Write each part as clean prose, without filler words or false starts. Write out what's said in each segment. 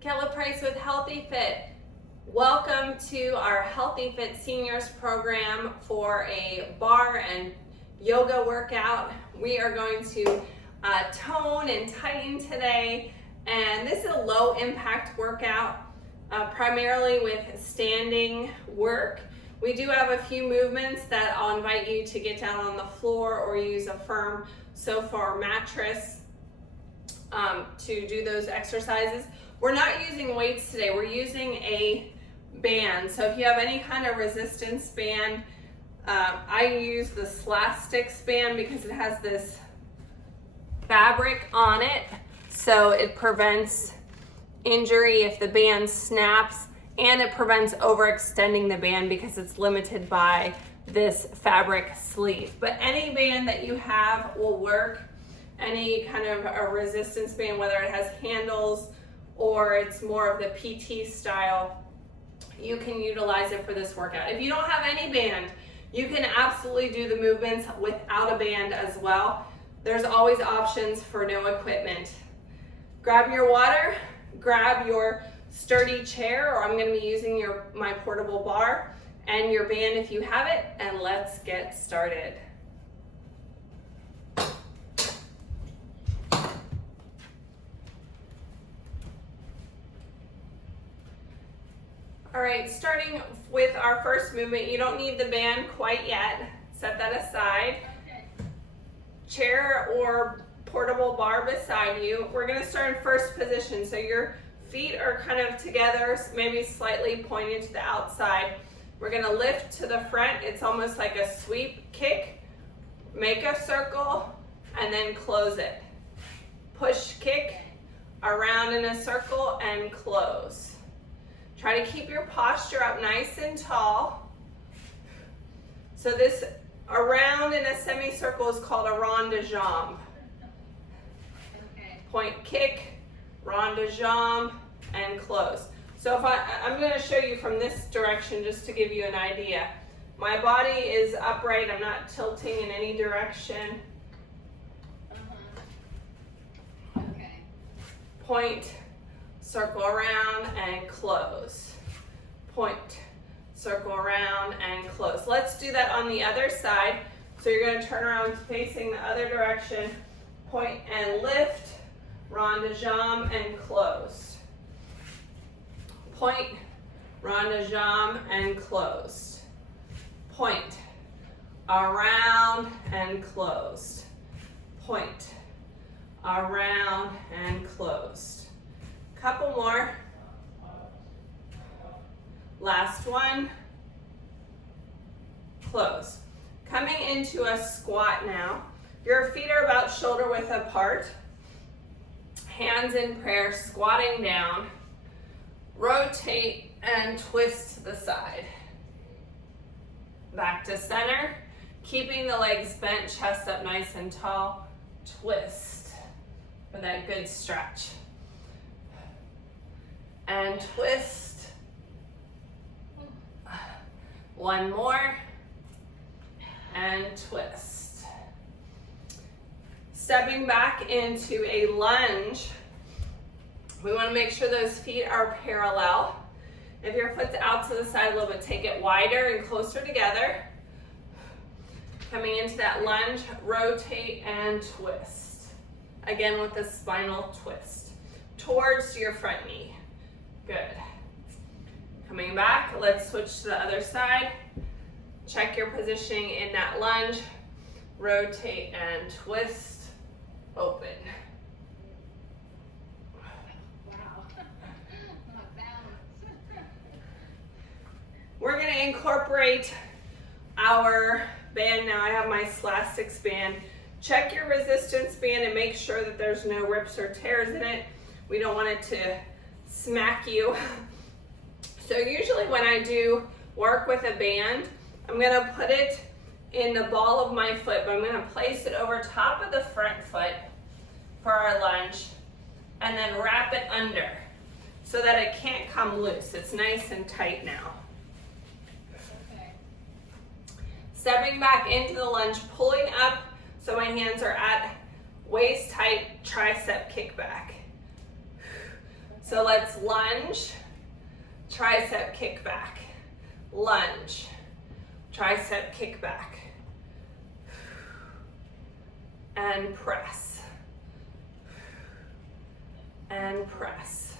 Kella Price with Healthy Fit. Welcome to our Healthy Fit Seniors program for a bar and yoga workout. We are going to tone and tighten today, and this is a low impact workout, primarily with standing work. We do have a few movements that I'll invite you to get down on the floor or use a firm sofa or mattress to do those exercises. We're not using weights today, we're using a band. So if you have any kind of resistance band, I use the Slastics band because it has this fabric on it, so it prevents injury if the band snaps, and it prevents overextending the band because it's limited by this fabric sleeve. But any band that you have will work. Any kind of a resistance band, whether it has handles or it's more of the PT style, you can utilize it for this workout. If you don't have any band, you can absolutely do the movements without a band as well. There's always options for no equipment. Grab your water, grab your sturdy chair, or I'm going to be using my portable bar, and your band if you have it, and let's get started. All right, starting with our first movement, you don't need the band quite yet. Set that aside. Okay. Chair or portable bar beside you. We're gonna start in first position. So your feet are kind of together, maybe slightly pointed to the outside. We're gonna lift to the front. It's almost like a sweep kick. Make a circle and then close it. Push, kick, around in a circle and close. Try to keep your posture up nice and tall. So this around in a semicircle is called a rond de jambe. Okay. Point, kick, rond de jambe, and close. So if I'm going to show you from this direction just to give you an idea. My body is upright. I'm not tilting in any direction. Okay. Point, circle around and close. Point, circle around and close. Let's do that on the other side. So you're going to turn around facing the other direction. Point and lift, rond de jambe and close. Point, rond de jambe and close. Point, around and closed. Point, around and closed. Couple more. Last one. Close. Coming into a squat now. Your feet are about shoulder width apart. Hands in prayer, squatting down. Rotate and twist to the side. Back to center. Keeping the legs bent, chest up nice and tall. Twist for that good stretch. And twist. One more. And twist. Stepping back into a lunge. We want to make sure those feet are parallel. If your foot's out to the side a little bit, take it wider and closer together. Coming into that lunge, rotate and twist. Again with the spinal twist. Towards your front knee. Good. Coming back, let's switch to the other side. Check your positioning in that lunge. Rotate and twist. Open. Wow. We're going to incorporate our band now. I have my Slastics band. Check your resistance band and make sure that there's no rips or tears in it. We don't want it to smack you. So usually when I do work with a band, I'm going to put it in the ball of my foot, but I'm going to place it over top of the front foot for our lunge and then wrap it under so that it can't come loose. It's nice and tight now. Okay. Stepping back into the lunge, pulling up so my hands are at waist height, tricep kickback. So let's lunge, tricep kickback, lunge, tricep kickback, and press, and press.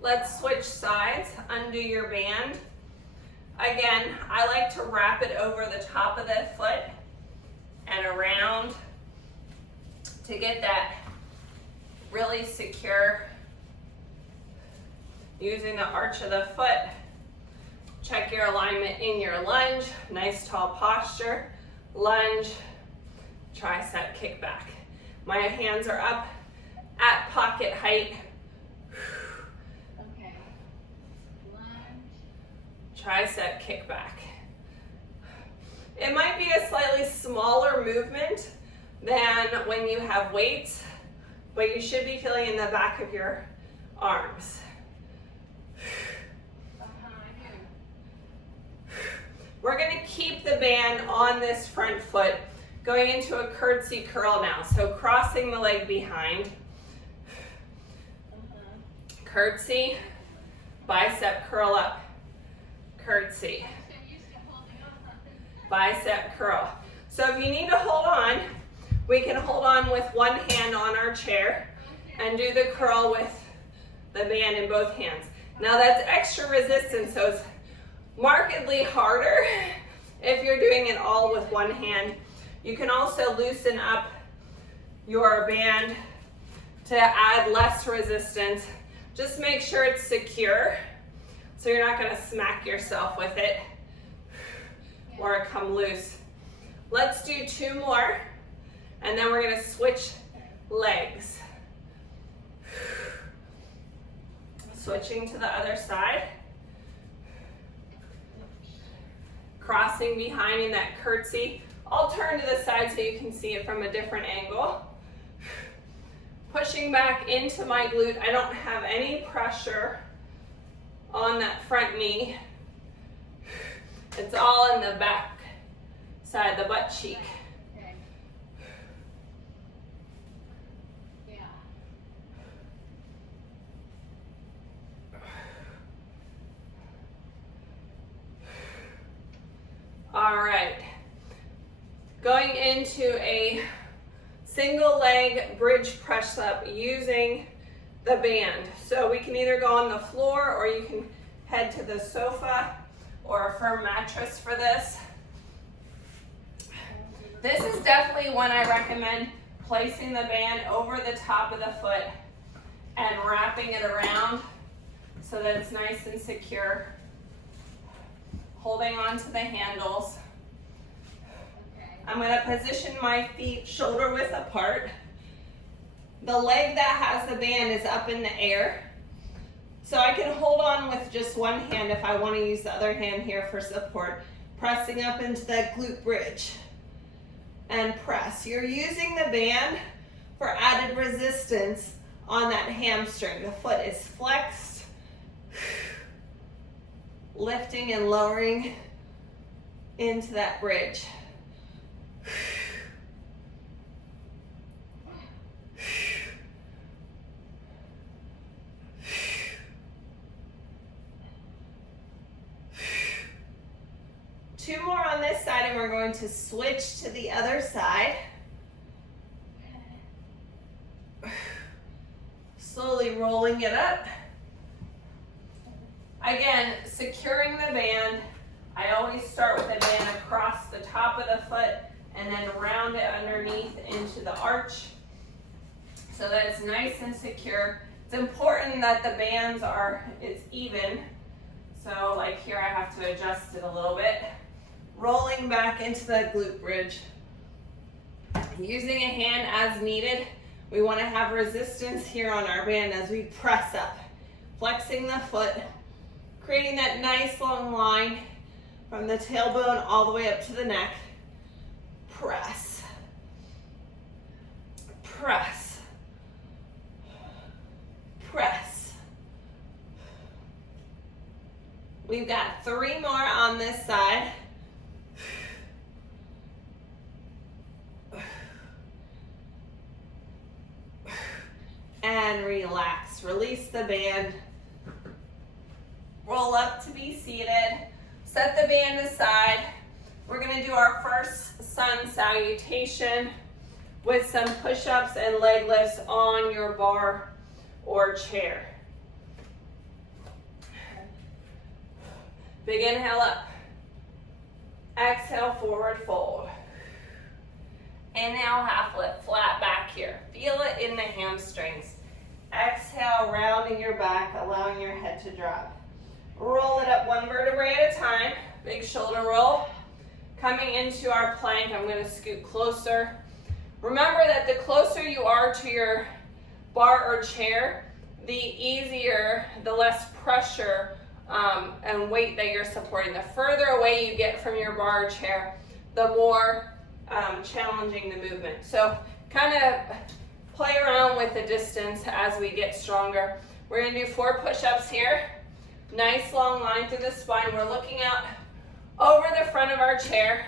Let's switch sides, undo your band. Again, I like to wrap it over the top of the foot and around to get that really secure. Using the arch of the foot, check your alignment in your lunge, nice tall posture, lunge, tricep kickback. My hands are up at pocket height. Okay. Lunge. Tricep kickback. It might be a slightly smaller movement than when you have weights, but you should be feeling in the back of your arms. We're going to keep the band on this front foot, going into a curtsy curl now. So crossing the leg behind. Curtsy, bicep curl up. Curtsy, bicep curl. So if you need to hold on, we can hold on with one hand on our chair and do the curl with the band in both hands. Now that's extra resistance, so it's markedly harder if you're doing it all with one hand. You can also loosen up your band to add less resistance. Just make sure it's secure so you're not going to smack yourself with it or come loose. Let's do 2 more and then we're going to switch legs. Switching to the other side. Crossing behind in that curtsy. I'll turn to the side so you can see it from a different angle. Pushing back into my glute. I don't have any pressure on that front knee. It's all in the back side, the butt cheek. Okay. Yeah. All right. Going into a single leg bridge press up using the band. So we can either go on the floor or you can head to the sofa or a firm mattress for this. This is definitely one I recommend placing the band over the top of the foot and wrapping it around so that it's nice and secure. Holding on to the handles. I'm going to position my feet shoulder width apart. The leg that has the band is up in the air. So I can hold on with just one hand if I want to use the other hand here for support. Pressing up into that glute bridge. And press. You're using the band for added resistance on that hamstring. The foot is flexed. Lifting and lowering into that bridge. Two more on this side and we're going to switch to the other side. Slowly rolling it up. Again, securing the band. I always start with the band across the top of the foot and then round it underneath into the arch so that it's nice and secure. It's important that the bands it's even. So like here I have to adjust it a little bit. Rolling back into that glute bridge. Using a hand as needed. We want to have resistance here on our band as we press up. Flexing the foot. Creating that nice long line from the tailbone all the way up to the neck. Press. Press. Press. We've got 3 more on this side. relax. Release the band. Roll up to be seated. Set the band aside. We're going to do our first sun salutation with some push-ups and leg lifts on your bar or chair. Big inhale up. Exhale, forward fold. Inhale, half lift, flat back here. Feel it in the hamstrings. Exhale, rounding your back, allowing your head to drop. Roll it up one vertebrae at a time. Big shoulder roll. Coming into our plank, I'm going to scoot closer. Remember that the closer you are to your bar or chair, the easier, the less pressure and weight that you're supporting. The further away you get from your bar or chair, the more challenging the movement. So kind of play around with the distance as we get stronger. We're going to do 4 push-ups here. Nice long line through the spine. We're looking out over the front of our chair.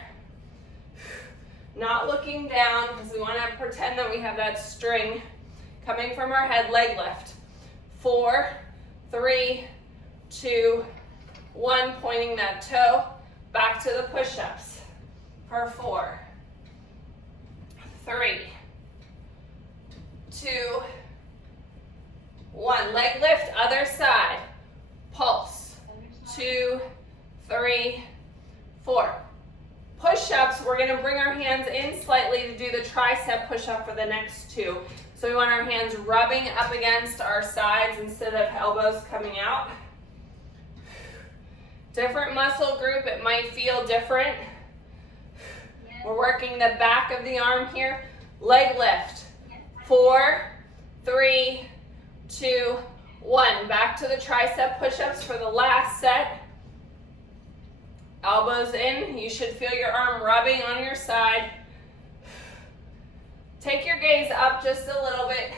Not looking down because we want to pretend that we have that string coming from our head. Leg lift. 4, 3, 2, 1. Pointing that toe back to the push-ups. For 4, 3, 2, 1. Leg lift, other side. Pulse. 2, 3, 4. Push-ups, we're going to bring our hands in slightly to do the tricep push-up for the next 2. So we want our hands rubbing up against our sides instead of elbows coming out. Different muscle group, it might feel different. We're working the back of the arm here. Leg lift. 4, 3, 2, 1. Back to the tricep push-ups for the last set. Elbows in. You should feel your arm rubbing on your side. Take your gaze up just a little bit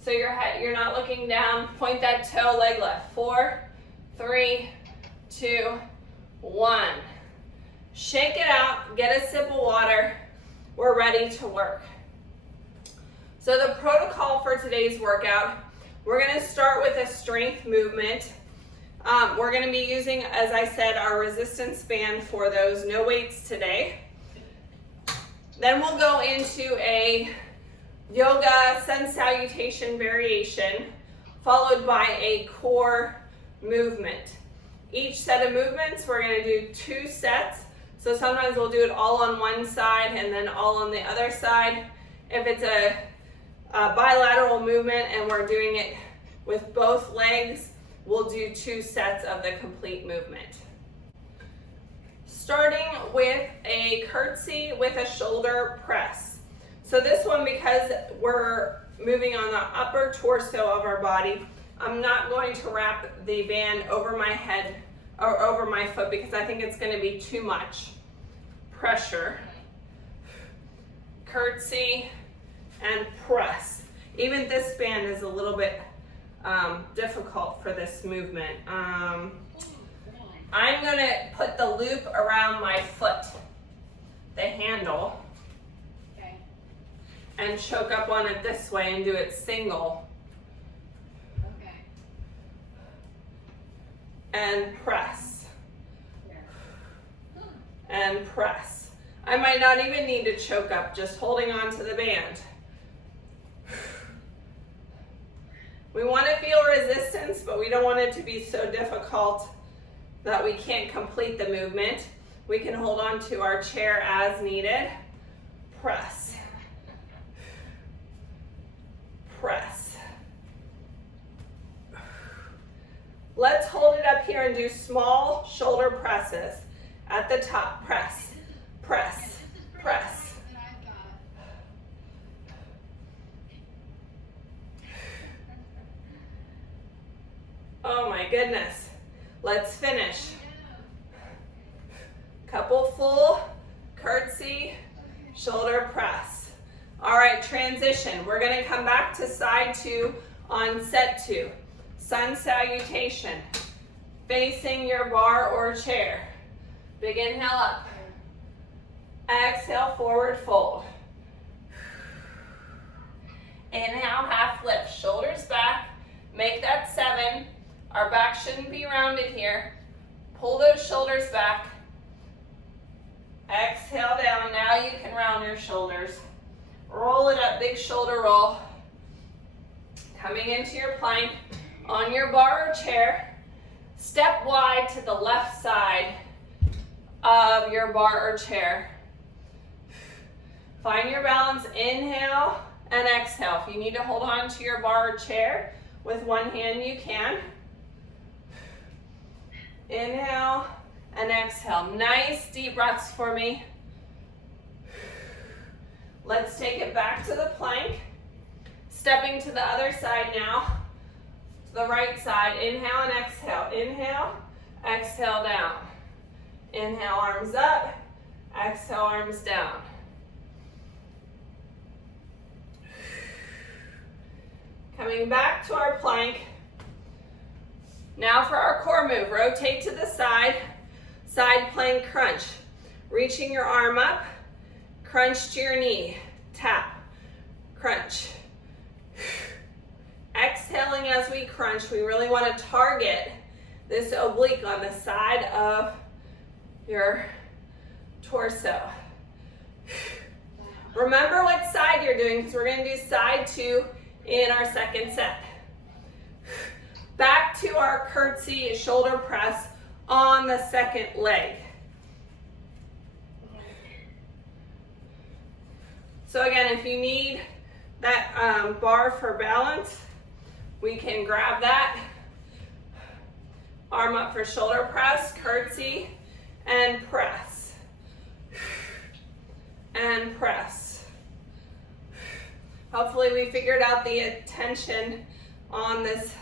so you're not looking down. Point that toe, leg lift. 4, 3, 2, 1. Shake it out. Get a sip of water. We're ready to work. So the protocol for today's workout, we're going to start with a strength movement. We're going to be using, as I said, our resistance band for those no weights today. Then we'll go into a yoga sun salutation variation, followed by a core movement. Each set of movements, we're going to do 2 sets. So sometimes we'll do it all on one side and then all on the other side. If it's a bilateral movement and we're doing it with both legs, we'll do 2 sets of the complete movement. Starting with a curtsy with a shoulder press. So this one, because we're moving on the upper torso of our body, I'm not going to wrap the band over my head or over my foot because I think it's going to be too much pressure. Curtsy and press. Even this band is a little bit difficult for this movement. I'm going to put the loop around my foot, the handle, and choke up on it this way and do it single. And press. And press. I might not even need to choke up, just holding on to the band. We want to feel resistance, but we don't want it to be so difficult that we can't complete the movement. We can hold on to our chair as needed. Press. Press. Let's hold it up here and do small shoulder presses. At the top, press, press, press. Oh my goodness. Let's finish. Couple full, curtsy, shoulder press. All right, transition. We're going to come back to side 2 on set 2. Sun salutation. Facing your bar or chair. Big inhale up. Exhale, forward fold. Inhale, half lift, shoulders back. Make that 7. Our back shouldn't be rounded here. Pull those shoulders back. Exhale down. Now you can round your shoulders. Roll it up, big shoulder roll. Coming into your plank on your bar or chair. Step wide to the left side of your bar or chair. Find your balance. Inhale and exhale. If you need to hold on to your bar or chair with one hand, you can. Inhale and exhale. Nice deep breaths for me. Let's take it back to the plank. Stepping to the other side now. To the right side. Inhale and exhale. Inhale, exhale down. Inhale, arms up. Exhale, arms down. Coming back to our plank. Now for our core move. Rotate to the side. Side plank crunch. Reaching your arm up. Crunch to your knee. Tap. Crunch. Exhaling as we crunch. We really want to target this oblique on the side of your torso. Remember what side you're doing, because we're going to do side 2 in our second set. Back to our curtsy shoulder press on the second leg. So again, if you need that bar for balance, we can grab that. Arm up for shoulder press, curtsy, and press. And press. Hopefully we figured out the attention on this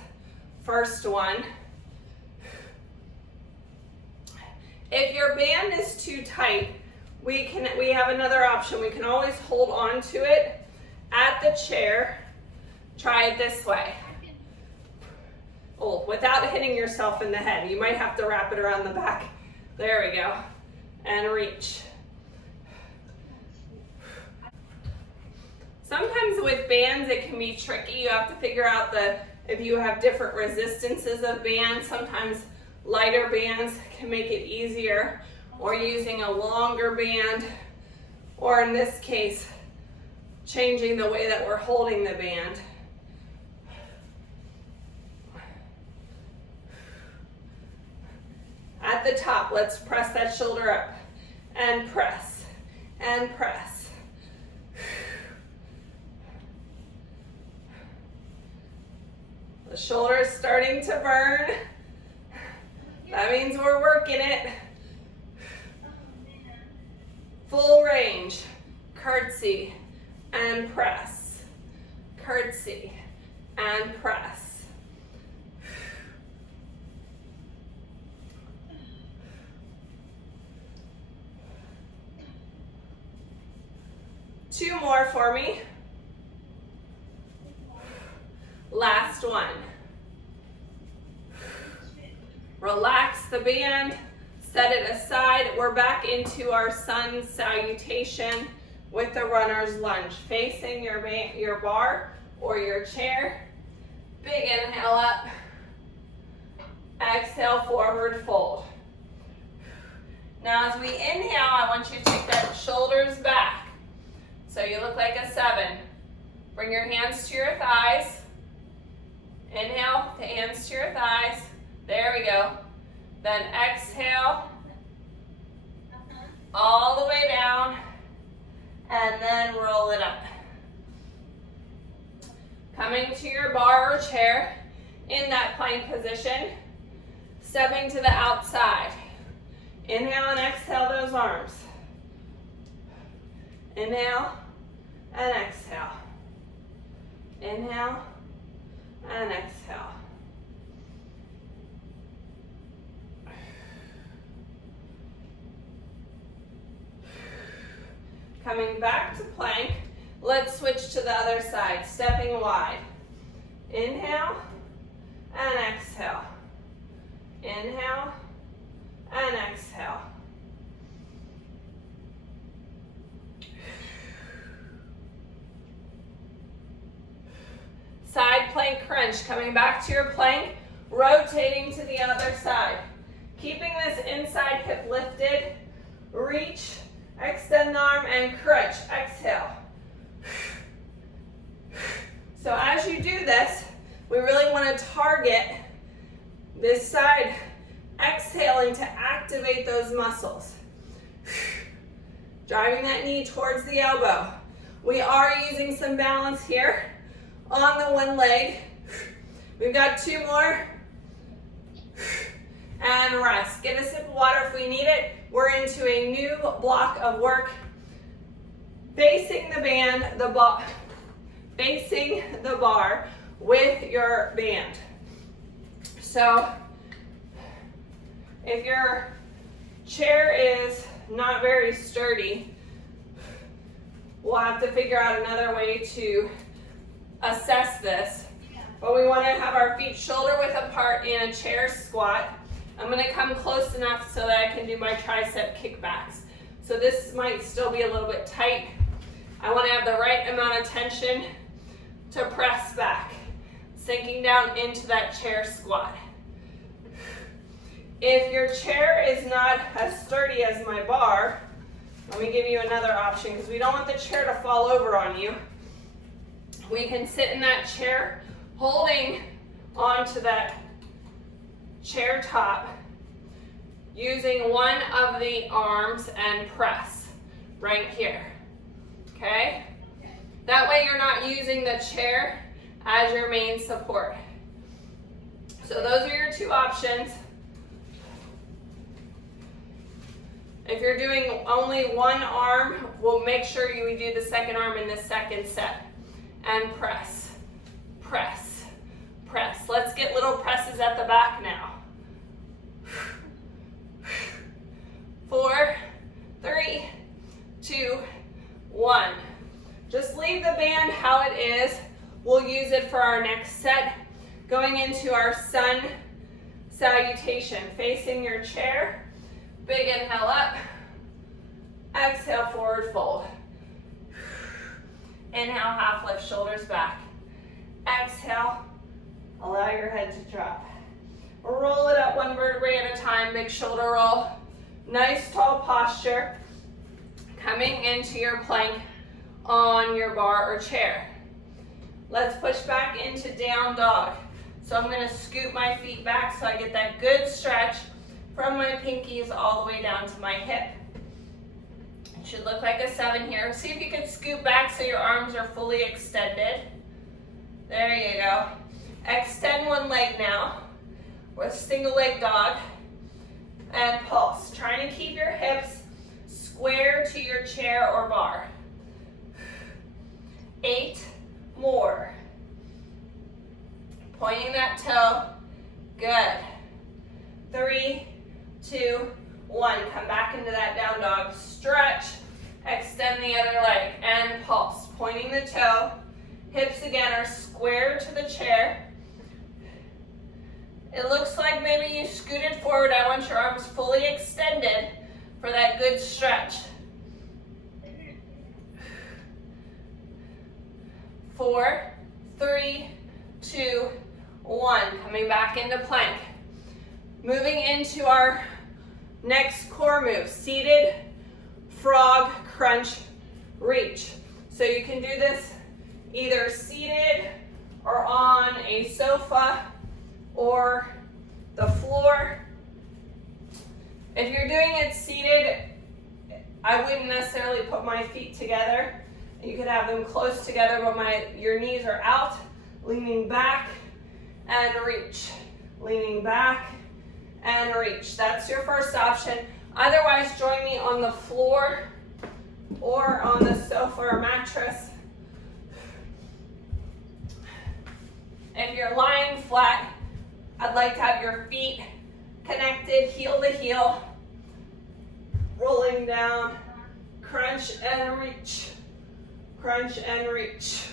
first one. If your band is too tight, we have another option. We can always hold on to it at the chair. Try it this way. Oh, without hitting yourself in the head. You might have to wrap it around the back. There we go. And reach. Sometimes with bands it can be tricky. You have to figure out if you have different resistances of bands. Sometimes lighter bands can make it easier, or using a longer band, or in this case, changing the way that we're holding the band. At the top, let's press that shoulder up and press and press. The shoulder is starting to burn. That means we're working it. Full range. Curtsy and press. Curtsy and press. Two more for me. Last one. Relax the band, set it aside. We're back into our sun salutation with the runner's lunge. Facing your bar or your chair. Big inhale up. Exhale, forward fold. Now as we inhale, I want you to take that shoulders back. So you look like a 7. Bring your hands to your thighs. Inhale, the hands to your thighs. There we go. Then exhale all the way down, and then roll it up. Coming to your bar or chair in that plank position, stepping to the outside. Inhale and exhale those arms. Inhale and exhale. Inhale and exhale. Coming back to plank, let's switch to the other side, stepping wide. Inhale and exhale. Inhale and exhale. plank crunch. Coming back to your plank, rotating to the other side. Keeping this inside hip lifted. Reach, extend the arm, and crunch. Exhale. So as you do this, we really want to target this side, exhaling to activate those muscles. Driving that knee towards the elbow. We are using some balance here on the one leg. We've got 2 more. And rest. Get a sip of water if we need it. We're into a new block of work. Facing the band, facing the bar with your band. So if your chair is not very sturdy, we'll have to figure out another way to assess this. But we want to have our feet shoulder width apart in a chair squat. I'm going to come close enough so that I can do my tricep kickbacks. So this might still be a little bit tight. I want to have the right amount of tension to press back, sinking down into that chair squat. If your chair is not as sturdy as my bar, let me give you another option because we don't want the chair to fall over on you. We can sit in that chair holding onto that chair top using one of the arms and press right here. Okay? That way you're not using the chair as your main support. So those are your 2 options. If you're doing only one arm, we'll make sure we do the second arm in the second set. And press, press, press. Let's get little presses at the back now. 4, 3, 2, 1. Just leave the band how it is. We'll use it for our next set. Going into our sun salutation. Facing your chair. Big inhale up. Exhale, forward fold. Inhale, half lift, shoulders back. Exhale, allow your head to drop. Roll it up 1 vertebrae at a time, big shoulder roll. Nice tall posture. Coming into your plank on your bar or chair. Let's push back into down dog. So I'm going to scoot my feet back so I get that good stretch from my pinkies all the way down to my hip. It should look like a 7 here. See if you can scoot back so your arms are fully extended. There you go. Extend one leg now with single leg dog and pulse. Trying to keep your hips square to your chair or bar. 8 more. Pointing that toe. Good. 3, 2, 1. Come back into that down dog. Stretch. Extend the other leg and pulse. Pointing the toe. Hips again are square to the chair. It looks like maybe you scooted forward. I want your arms fully extended for that good stretch. 4, 3, 2, 1. Coming back into plank. Moving into our next core move, seated frog crunch reach. So you can do this either seated or on a sofa or the floor. If you're doing it seated, I wouldn't necessarily put my feet together. You could have them close together, but your knees are out, leaning back and reach. Leaning back and reach. That's your first option. Otherwise, join me on the floor or on the sofa or mattress. If you're lying flat, I'd like to have your feet connected, heel to heel, rolling down, crunch and reach, crunch and reach.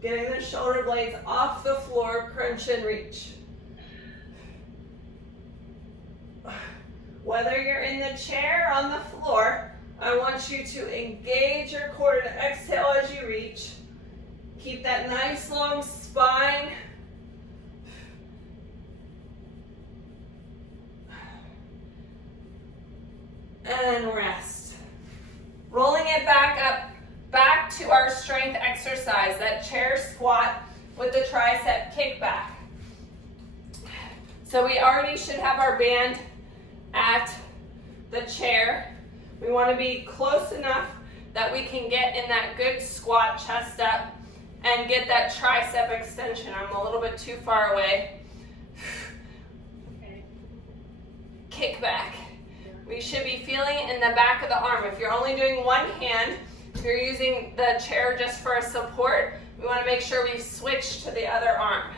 Getting the shoulder blades off the floor, crunch and reach. Whether you're in the chair or on the floor, I want you to engage your core and exhale as you reach. Keep that nice long spine. And rest. Rolling it back up, back to our strength exercise, that chair squat with the tricep kickback. So we already should have our band at the chair. We want to be close enough that we can get in that good squat, chest up, and get that tricep extension. I'm a little bit too far away. Okay. Kick back. We should be feeling it in the back of the arm. If you're only doing one hand, if you're using the chair just for a support, we want to make sure we switch to the other arm.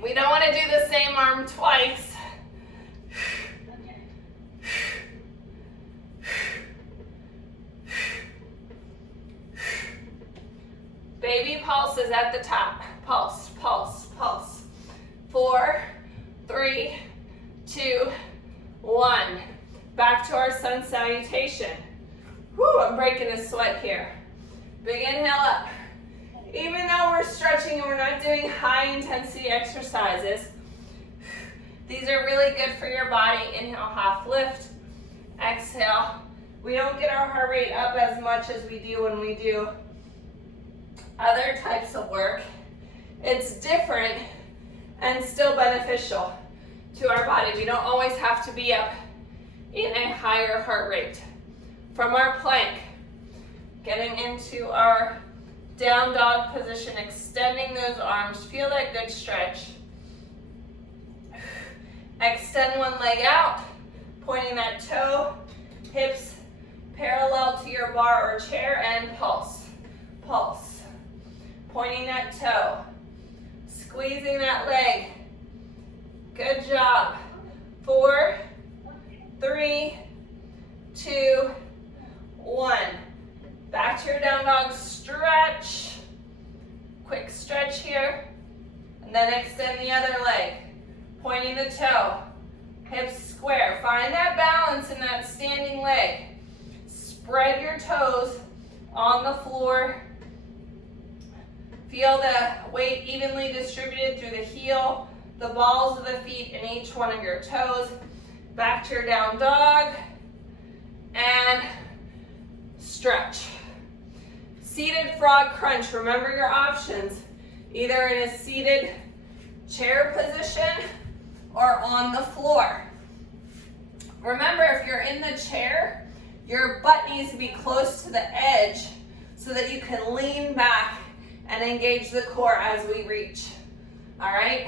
We don't want to do the same arm twice. Okay. Baby pulse is at the top. Pulse, pulse, pulse. 4, 3, 2, 1. Back to our sun salutation. Whew, I'm breaking a sweat here. Big inhale up. Even though we're stretching and we're not doing high intensity exercises, these are really good for your body. Inhale, half lift. Exhale. We don't get our heart rate up as much as we do when we do other types of work. It's different and still beneficial to our body. We don't always have to be up in a higher heart rate. From our plank, getting into our down dog position, extending those arms. Feel that good stretch. Extend one leg out, pointing that toe, hips parallel to your bar or chair, and pulse. Pulse. Pointing that toe, squeezing that leg. Good job. 4, 3, 2, 1. Back to your down dog, stretch. Quick stretch here. And then extend the other leg. Pointing the toe, hips square. Find that balance in that standing leg. Spread your toes on the floor. Feel the weight evenly distributed through the heel, the balls of the feet, and each one of your toes. Back to your down dog. And stretch. Seated frog crunch. Remember your options. Either in a seated chair position or on the floor. Remember, if you're in the chair, your butt needs to be close to the edge so that you can lean back and engage the core as we reach. All right?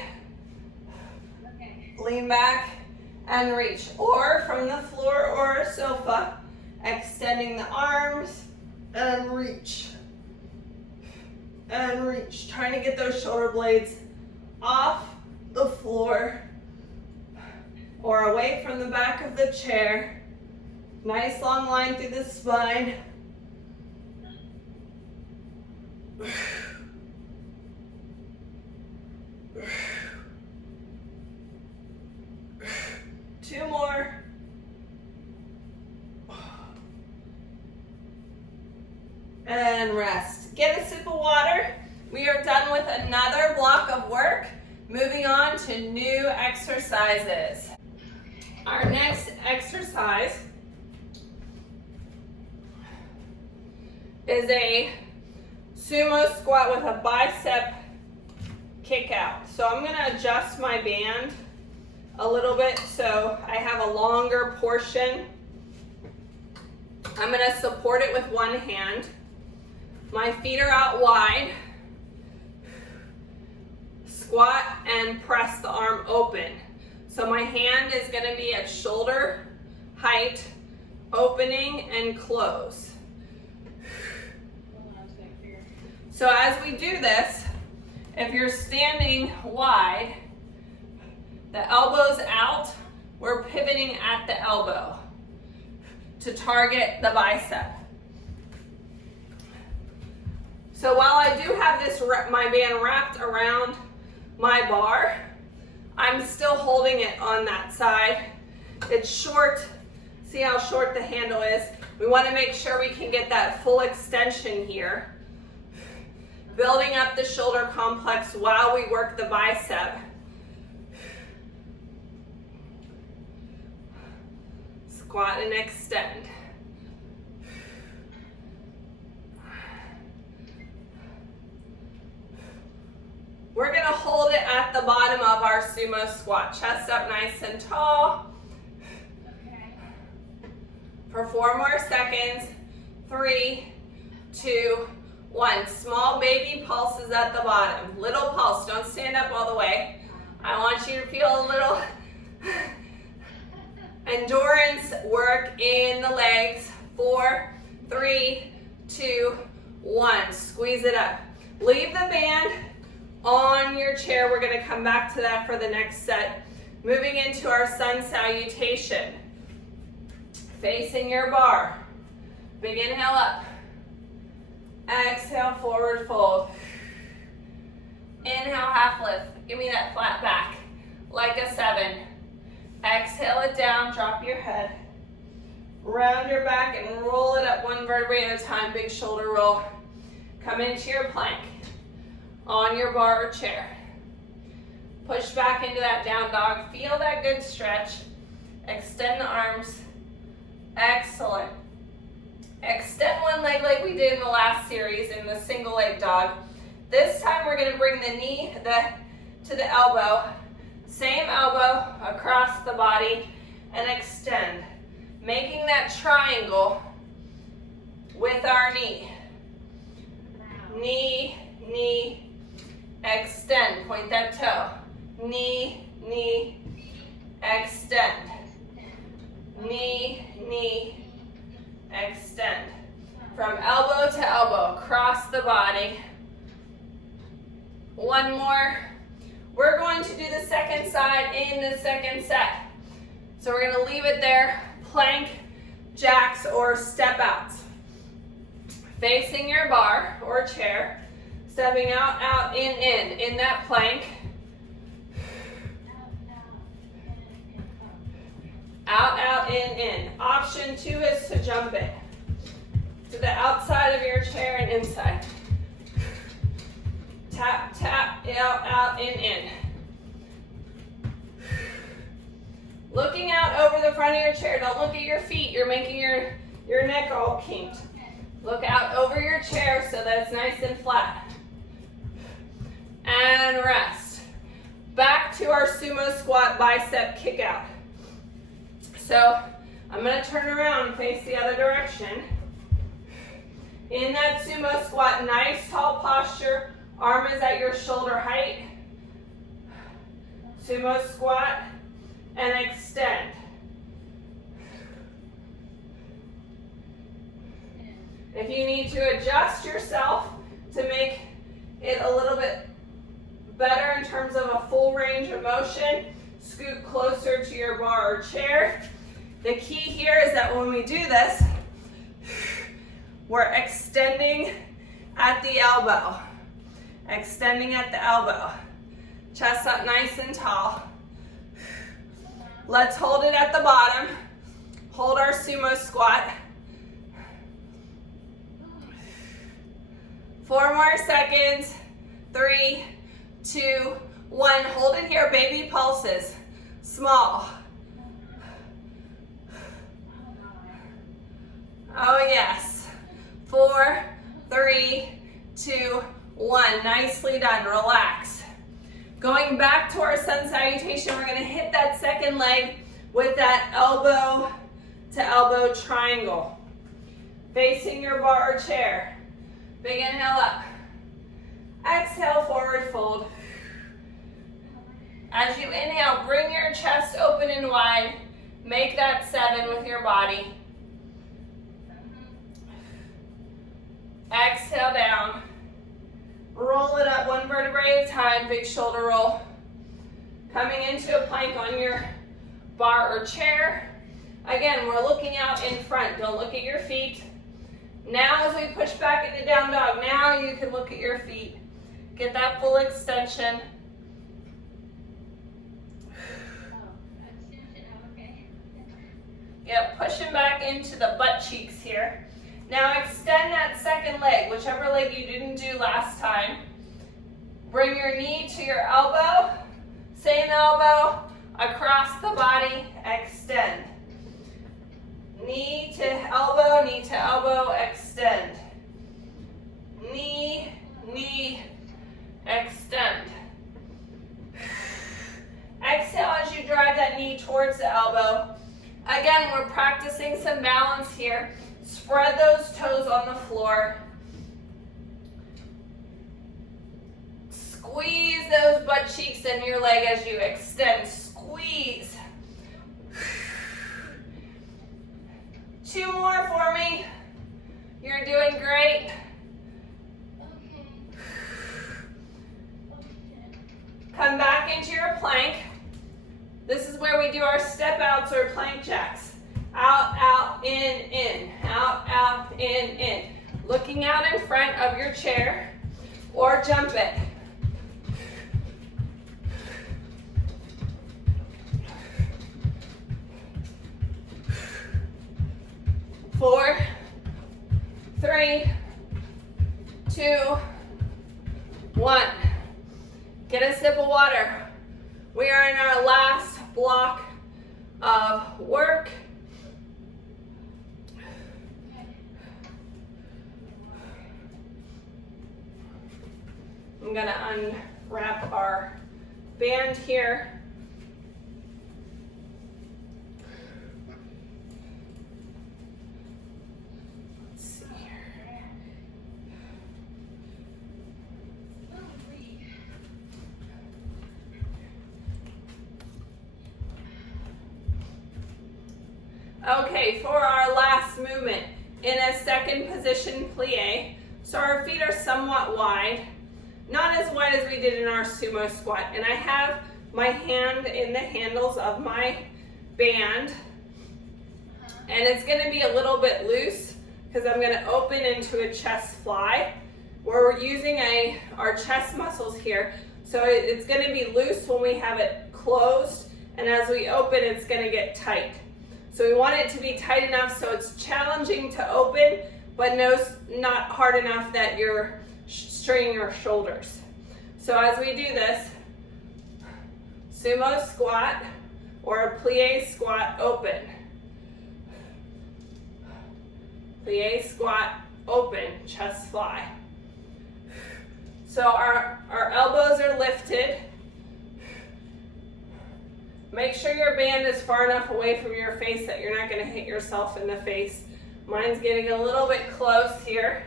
Okay. Lean back and reach. Or from the floor or a sofa, extending the arms and reach. And reach. Trying to get those shoulder blades off the floor or away from the back of the chair. Nice long line through the spine. Two more. And rest. Get a sip of water. We are done with another block of work. Moving on to new exercises. Our next exercise is a sumo squat with a bicep kick out. So I'm gonna adjust my band a little bit so I have a longer portion. I'm gonna support it with one hand. My feet are out wide. Squat and press the arm open. So my hand is gonna be at shoulder height, opening and close. Hold on a sec here. So as we do this, if you're standing wide, the elbow's out, we're pivoting at the elbow to target the bicep. So while I do have this my band wrapped around my bar, I'm still holding it on that side. It's short. See how short the handle is? We want to make sure we can get that full extension here. Building up the shoulder complex while we work the bicep. Squat and extend. We're gonna hold it at the bottom of our sumo squat. Chest up nice and tall. Okay. For 4 more seconds. 3, 2, 1. Small baby pulses at the bottom. Little pulse, don't stand up all the way. I want you to feel a little endurance work in the legs. 4, 3, 2, 1. Squeeze it up. Leave the band on your chair. We're gonna come back to that for the next set. Moving into our sun salutation. Facing your bar. Big inhale up. Exhale, forward fold. Inhale, half lift. Give me that flat back, like a 7. Exhale it down, drop your head. Round your back and roll it up 1 vertebrae at a time, big shoulder roll. Come into your plank on your bar or chair. Push back into that down dog. Feel that good stretch. Extend the arms. Excellent. Extend one leg like we did in the last series in the single leg dog. This time we're going to bring the knee to the elbow. Same elbow across the body and extend. Making that triangle with our knee. Knee, knee, extend. Point that toe. Knee, knee, extend. Knee, knee, extend. From elbow to elbow, across the body. 1 more. We're going to do the second side in the second set. So we're going to leave it there. Plank, jacks, or step outs. Facing your bar or chair. Stepping out, out, in. In that plank. Out, out, in. Option 2 is to jump it to the outside of your chair and inside. Tap, tap, out, out, in. Looking out over the front of your chair. Don't look at your feet. You're making your neck all kinked. Look out over your chair so that it's nice and flat. And rest. Back to our sumo squat bicep kick out. So I'm going to turn around and face the other direction. In that sumo squat, nice tall posture. Arm is at your shoulder height. Sumo squat and extend. If you need to adjust yourself to make it a little bit better in terms of a full range of motion, scoot closer to your bar or chair. The key here is that when we do this, we're extending at the elbow. Extending at the elbow. Chest up nice and tall. Let's hold it at the bottom. Hold our sumo squat. 4 more seconds. 3, 2, 1. Hold it here, baby pulses. Small. Oh yes. 4, 3, 2, 1. Nicely done. Relax. Going back to our sun salutation, we're going to hit that second leg with that elbow to elbow triangle. Facing your bar or chair. Big inhale up. Exhale, forward fold. As you inhale, bring your chest open and wide. Make that 7 with your body. Exhale down. Roll it up 1 vertebrae at a time, big shoulder roll. Coming into a plank on your bar or chair. Again, we're looking out in front. Don't look at your feet. Now as we push back into down dog, now you can look at your feet. Get that full extension. Yep, pushing back into the butt cheeks here. Now extend that second leg, whichever leg you didn't do last time. Bring your knee to your elbow, same elbow, across the body, extend. Knee to elbow, extend. Knee, knee, extend. Exhale as you drive that knee towards the elbow. Again, we're practicing some balance here. Spread those toes on the floor. Squeeze those butt cheeks in your leg as you extend. Squeeze. 2 more for me. You're doing great. Come back into your plank. This is where we do our step outs or plank jacks. Out, out, in, out, out, in. Looking out in front of your chair or jump it. Four, 3, 2, 1. Get a sip of water. We are in our last block of work. I'm going to unwrap our band here. Let's see here. Okay, for our last movement, in a second position plie. So our feet are somewhat wide. Not as wide as we did in our sumo squat. And I have my hand in the handles of my band. And it's going to be a little bit loose because I'm going to open into a chest fly where we're using our chest muscles here. So it's going to be loose when we have it closed. And as we open, it's going to get tight. So we want it to be tight enough so it's challenging to open, but not hard enough that you're straining your shoulders. So as we do this, sumo squat or a plie squat, open. Plie squat, open, chest fly. So our elbows are lifted. Make sure your band is far enough away from your face that you're not going to hit yourself in the face. Mine's getting a little bit close here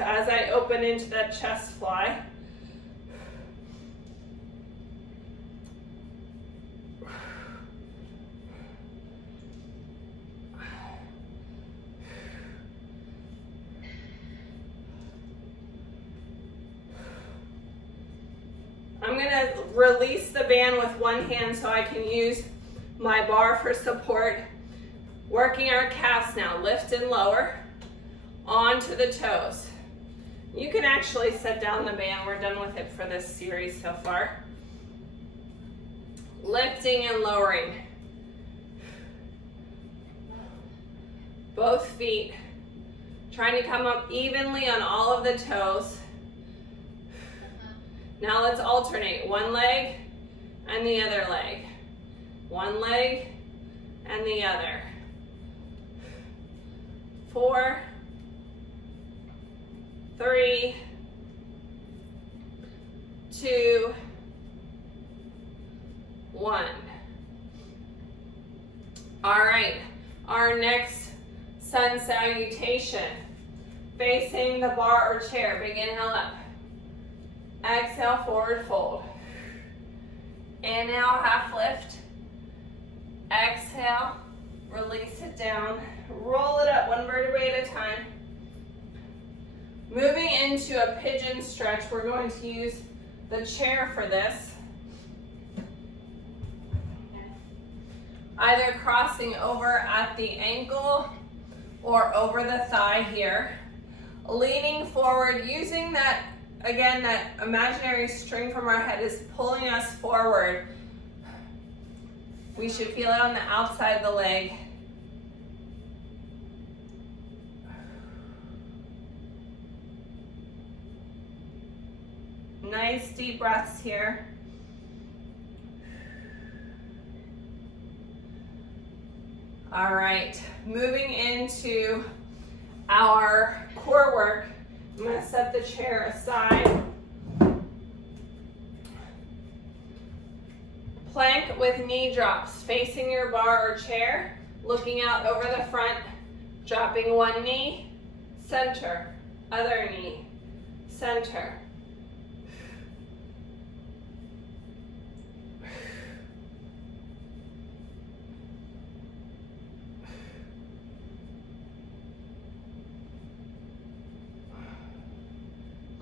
as I open into that chest fly. I'm going to release the band with one hand so I can use my bar for support. Working our calves now, lift and lower onto the toes. You can actually set down the band. We're done with it for this series so far. Lifting and lowering. Both feet. Trying to come up evenly on all of the toes. Now let's alternate. One leg and the other leg. One leg and the other. 4, 3, 2, 1. All right, our next sun salutation. Facing the bar or chair. Big inhale up. Exhale, forward fold. Inhale, half lift. Exhale, release it down. Roll it up one vertebrae at a time. Moving into a pigeon stretch, we're going to use the chair for this. Either crossing over at the ankle or over the thigh here. Leaning forward, using that, again, that imaginary string from our head is pulling us forward. We should feel it on the outside of the leg. Nice deep breaths here. All right, moving into our core work. I'm going to set the chair aside. Plank with knee drops, facing your bar or chair, looking out over the front, dropping one knee, center, other knee, center.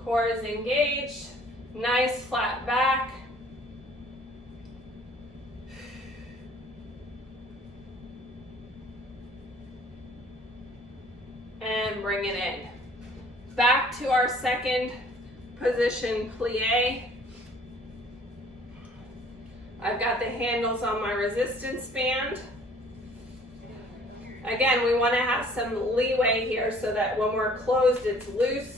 Core is engaged, nice flat back. And bring it in. Back to our second position, plie. I've got the handles on my resistance band. Again, we want to have some leeway here so that when we're closed, it's loose.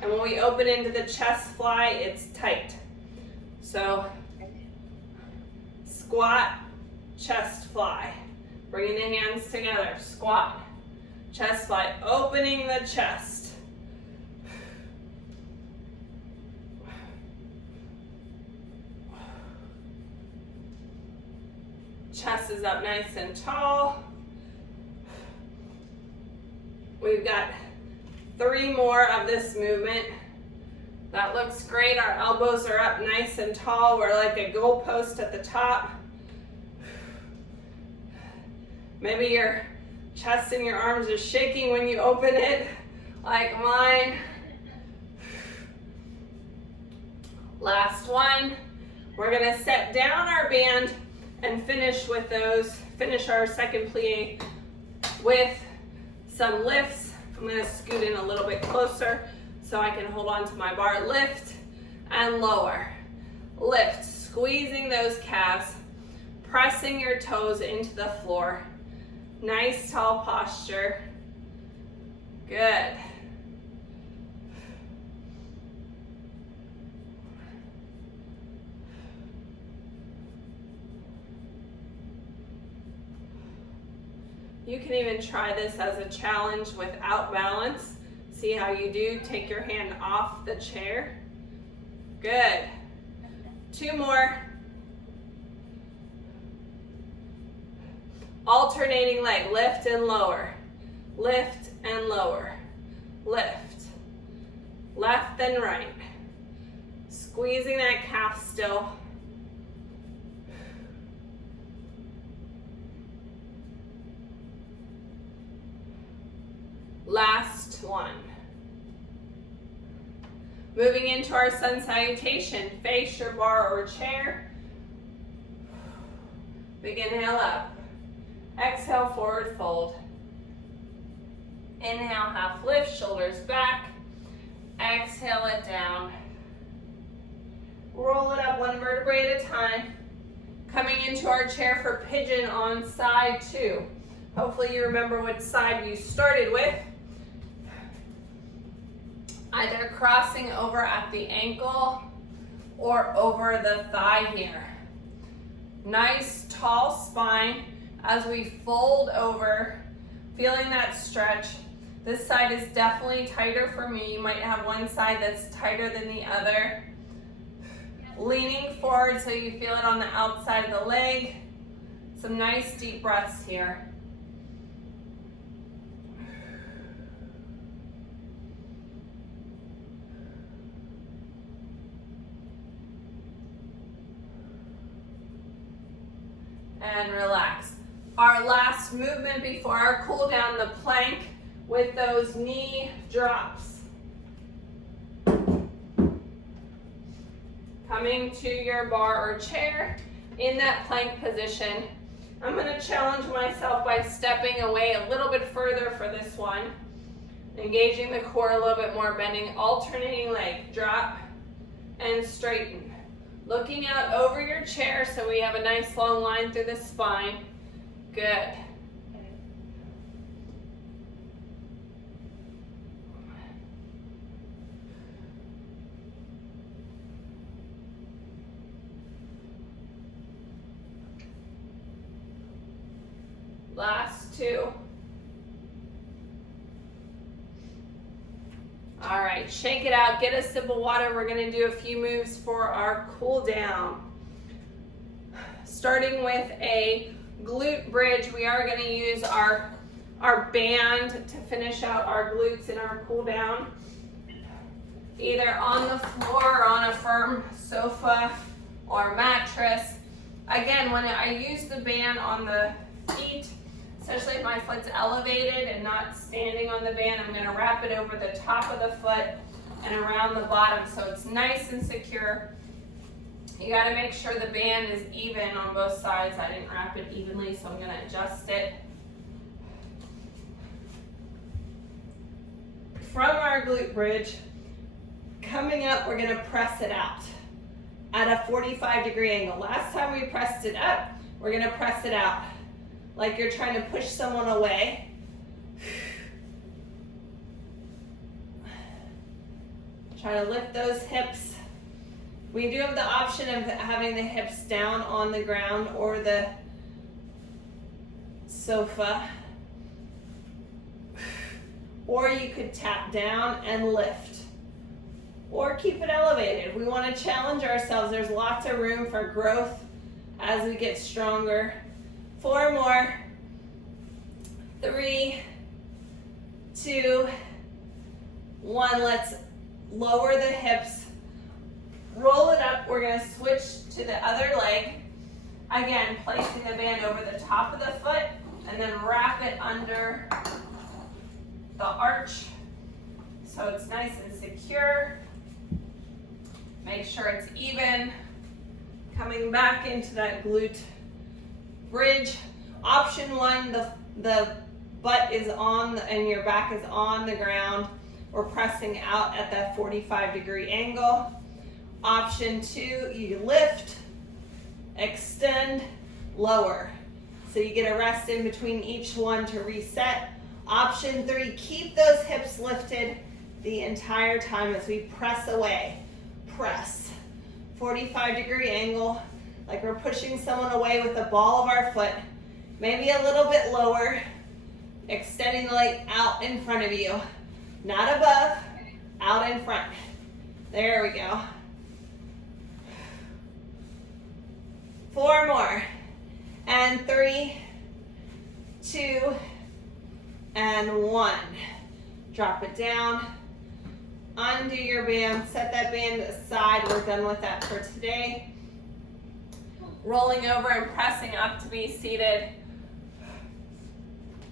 And when we open into the chest fly, it's tight. So, squat, chest fly. Bringing the hands together, squat, chest fly, opening the chest. Chest is up nice and tall. We've got 3 more of this movement. That looks great. Our elbows are up nice and tall. We're like a goalpost at the top. Maybe your chest and your arms are shaking when you open it, like mine. Last one. We're gonna set down our band and finish our second plie with some lifts. I'm going to scoot in a little bit closer so I can hold on to my bar. Lift and lower. Lift, squeezing those calves, pressing your toes into the floor. Nice tall posture. Good. You can even try this as a challenge without balance. See how you do. Take your hand off the chair. Good. 2 more. Alternating leg, lift and lower. Lift and lower. Lift. Left and right. Squeezing that calf still. Last one. Moving into our sun salutation. Face your bar or chair. Big inhale up. Exhale, forward fold. Inhale, half lift, shoulders back. Exhale it down. Roll it up 1 vertebrae at a time. Coming into our chair for pigeon on side 2. Hopefully you remember what side you started with. Either crossing over at the ankle or over the thigh here. Nice tall spine as we fold over, feeling that stretch. This side is definitely tighter for me. You might have one side that's tighter than the other. Leaning forward so you feel it on the outside of the leg. Some nice deep breaths here. And relax. Our last movement before our cool down, the plank with those knee drops. Coming to your bar or chair in that plank position. I'm going to challenge myself by stepping away a little bit further for this one. Engaging the core a little bit more, bending, alternating leg, drop and straighten. Looking out over your chair so we have a nice long line through the spine. Good. Last 2. All right, shake it out, get a sip of water. We're gonna do a few moves for our cool down. Starting with a glute bridge, we are gonna use our band to finish out our glutes in our cool down. Either on the floor or on a firm sofa or mattress. Again, when I use the band on the feet, especially if my foot's elevated and not standing on the band, I'm gonna wrap it over the top of the foot and around the bottom so it's nice and secure. You gotta make sure the band is even on both sides. I didn't wrap it evenly, so I'm gonna adjust it. From our glute bridge, coming up, we're gonna press it out at a 45-degree angle. Last time we pressed it up, we're gonna press it out like you're trying to push someone away. Try to lift those hips. We do have the option of having the hips down on the ground or the sofa. Or you could tap down and lift. Or keep it elevated. We want to challenge ourselves. There's lots of room for growth as we get stronger. 4 more. 3, 2, 1. Let's lower the hips. Roll it up. We're going to switch to the other leg. Again, placing the band over the top of the foot and then wrap it under the arch so it's nice and secure. Make sure it's even. Coming back into that glute bridge. Option 1, the butt is on and your back is on the ground. We're pressing out at that 45-degree angle. Option 2, you lift, extend, lower. So you get a rest in between each one to reset. Option 3, keep those hips lifted the entire time as we press away. Press. 45-degree angle, like we're pushing someone away with the ball of our foot. Maybe a little bit lower, extending the leg out in front of you. Not above, out in front. There we go. 4 more. And 3, 2, and 1. Drop it down. Undo your band. Set that band aside. We're done with that for today. Rolling over and pressing up to be seated.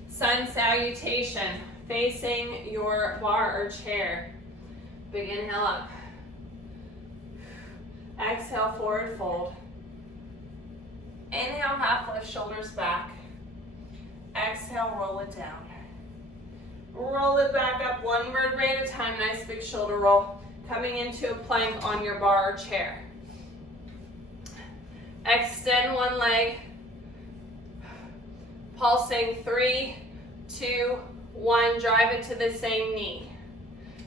Sun salutation. Facing your bar or chair. Big inhale up. Exhale, forward fold. Inhale, half lift, shoulders back. Exhale, roll it down. Roll it back up, 1 vertebrae at a time. Nice big shoulder roll. Coming into a plank on your bar or chair. Extend one leg. Pulsing 3, 2, 1. Drive it to the same knee.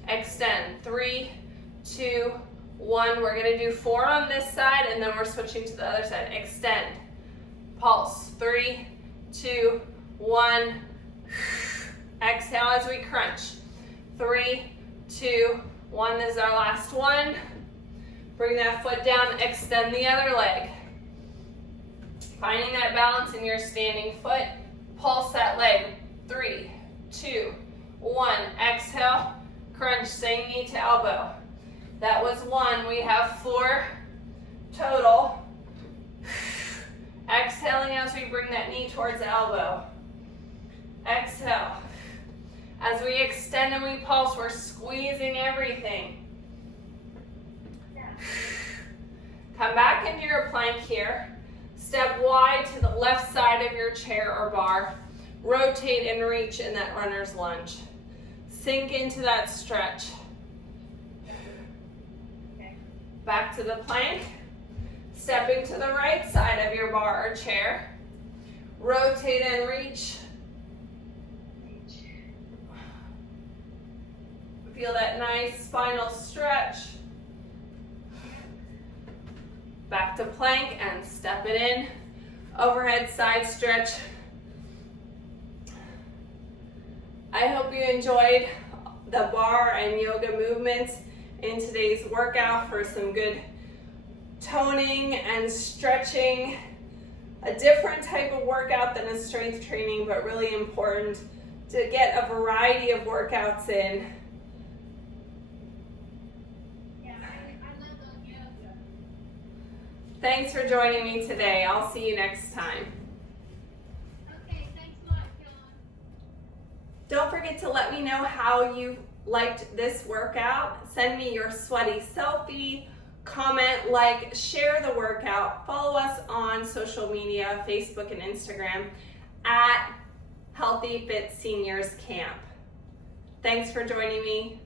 Extend 3, 2, 1. We're going to do 4 on this side and then we're switching to the other side. Extend. Pulse. 3, 2, 1. Exhale as we crunch. 3, 2, 1. This is our last one. Bring that foot down. Extend the other leg. Finding that balance in your standing foot. Pulse that leg. 3, 2, 1. Exhale. Crunch. Same knee to elbow. That was 1. We have 4 total. Exhaling as we bring that knee towards the elbow. Exhale. As we extend and we pulse, we're squeezing everything. Come back into your plank here. Step wide to the left side of your chair or bar. Rotate and reach in that runner's lunge. Sink into that stretch. Back to the plank. Stepping to the right side of your bar or chair. Rotate and reach. Feel that nice spinal stretch. Back to plank and step it in. Overhead side stretch. I hope you enjoyed the bar and yoga movements in today's workout for some good toning and stretching. A different type of workout than a strength training, but really important to get a variety of workouts in. Yeah, I love the yoga. Thanks for joining me today. I'll see you next time. Okay, thanks a lot, John. Don't forget to let me know how you liked this workout. Send me your sweaty selfie, comment, like, share the workout. Follow us on social media, Facebook and Instagram at Healthy Fit Seniors Camp. Thanks for joining me.